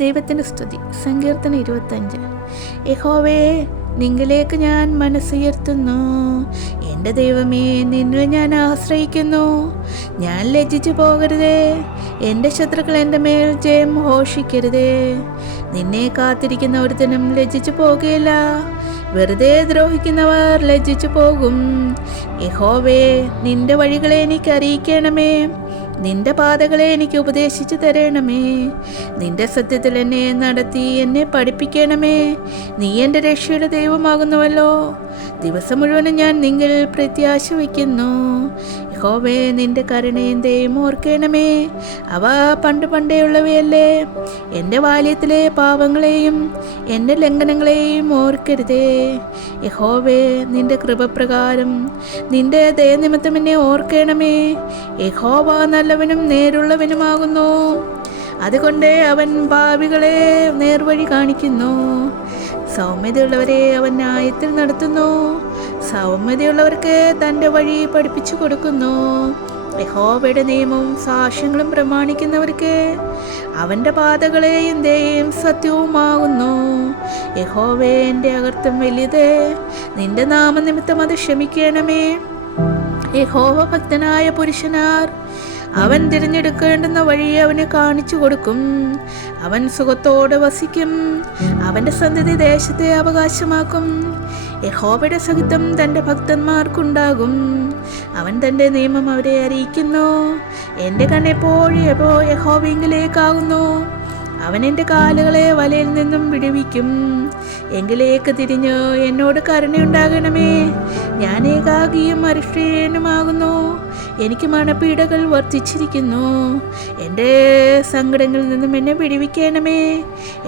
ദൈവത്തിൻ്റെ സ്തുതി. സങ്കീർത്തനം 25. യഹോവേ, നിങ്കിലേക്ക് ഞാൻ മനസ്സുയർത്തുന്നു. എൻ്റെ ദൈവമേ, നിന്നിൽ ഞാൻ ആശ്രയിക്കുന്നു. ഞാൻ ലജ്ജിച്ചു പോകരുതേ. എൻ്റെ ശത്രുക്കൾ എൻ്റെ മേൽ ജയം ഘോഷിക്കരുതേ. നിന്നെ കാത്തിരിക്കുന്ന ഒരുത്തനും ലജ്ജിച്ചു പോകുകയില്ല. വെറുതെ ദ്രോഹിക്കുന്നവർ ലജ്ജിച്ചു പോകും. യഹോവേ, നിന്റെ വഴികളെ എനിക്ക് അറിയിക്കണമേ. നിന്റെ പാതകളെ എനിക്ക് ഉപദേശിച്ചു തരണമേ. നിന്റെ സത്യത്തിൽ എന്നെ നടത്തി എന്നെ പഠിപ്പിക്കണമേ. നീ എൻ്റെ രക്ഷയുടെ ദൈവമാകുന്നുവല്ലോ. ദിവസം മുഴുവനും ഞാൻ നിങ്ങളിൽ പ്രത്യാശ വയ്ക്കുന്നു. യഹോവേ, നിന്റെ കരുണയും ദയയും ഓർക്കണമേ. അവ പണ്ടേ ഉള്ളവയല്ലേ. എൻ്റെ ബാല്യത്തിലെ പാവങ്ങളെയും എൻ്റെ ലംഘനങ്ങളെയും ഓർക്കരുതേ. യഹോവേ, നിന്റെ കൃപപ്രകാരം നിന്റെ ദയനിമിത്തം എന്നെ ഓർക്കണമേ. യഹോവ നല്ലവനും നേരുള്ളവനുമാകുന്നു. അതുകൊണ്ട് അവൻ പാപികളെ നേർവഴി കാണിക്കുന്നു. സൗമ്യതയുള്ളവരെ അവൻ ന്യായത്തിൽ നടത്തുന്നു. സൗമ്യതയുള്ളവർക്ക് തൻ്റെ വഴി പഠിപ്പിച്ചു കൊടുക്കുന്നു. യഹോവയുടെ നിയമവും സാക്ഷ്യങ്ങളും പ്രമാണിക്കുന്നവർക്ക് അവൻ്റെ പാതകളെയും ദയയും സത്യവുമാകുന്നു. യഹോവേ, എൻ്റെ അകൃത്യം വലിയത്. നിന്റെ നാമനിമിത്തം അത് ക്ഷമിക്കണമേ. യഹോവ ഭക്തനായ പുരുഷനാർ. അവൻ തിരഞ്ഞെടുക്കേണ്ടുന്ന വഴി അവന് കാണിച്ചു കൊടുക്കും. അവൻ സുഖത്തോടെ വസിക്കും. അവൻ്റെ സന്തതി ദേശത്തെ അവകാശമാക്കും. യഹോവയുടെ സഹിതം തൻ്റെ ഭക്തന്മാർക്കുണ്ടാകും. അവൻ തൻ്റെ നിയമം അവരെ അറിയിക്കുന്നു. എൻ്റെ കണ്ണെപ്പോഴും യഹോവയിലേക്കാകുന്നു. അവൻ എൻ്റെ കാലുകളെ വലയിൽ നിന്നും വിടുവിക്കും. എങ്കിലേക്ക് തിരിഞ്ഞ് എന്നോട് കരുണയുണ്ടാകണമേ. ഞാൻ ഏകാകിയും അരിഷ്ടനുമാകുന്നു. എനിക്ക് മരണപീഡകൾ വർദ്ധിച്ചിരിക്കുന്നു. എൻ്റെ സങ്കടങ്ങളിൽ നിന്നും എന്നെ വിടുവിക്കണമേ.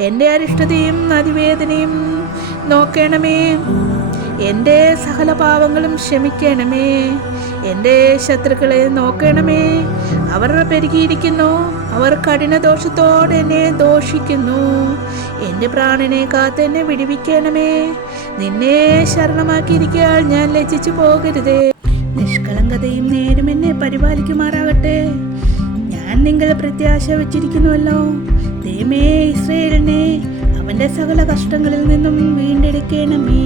എൻ്റെ അരിഷ്ടതയും അതിവേദനയും നോക്കണമേ. എൻ്റെ സകല പാവങ്ങളും ക്ഷമിക്കണമേ. എൻ്റെ ശത്രുക്കളെ നോക്കണമേ. അവർ പെരുകിയിരിക്കുന്നു. അവർ കഠിനദോഷത്തോടെ എന്നെ ദോഷിക്കുന്നു. എൻ്റെ പ്രാണനെ കാത്ത് എന്നെ വിടുവിക്കണമേ. നിന്നെ ശരണമാക്കിയിരിക്കാൻ ഞാൻ ലജ്ജിച്ചു പോകരുതേ. നിഷ്കളങ്കതയും നേരും എന്നെ പരിപാലിക്കുമാറാകട്ടെ. ഞാൻ നിങ്ങളെ പ്രത്യാശ വച്ചിരിക്കുന്നുവല്ലോ. ദൈവമേ, ഇസ്രായേലിനെ അവൻ്റെ സകല കഷ്ടങ്ങളിൽ നിന്നും വീണ്ടെടുക്കണമേ.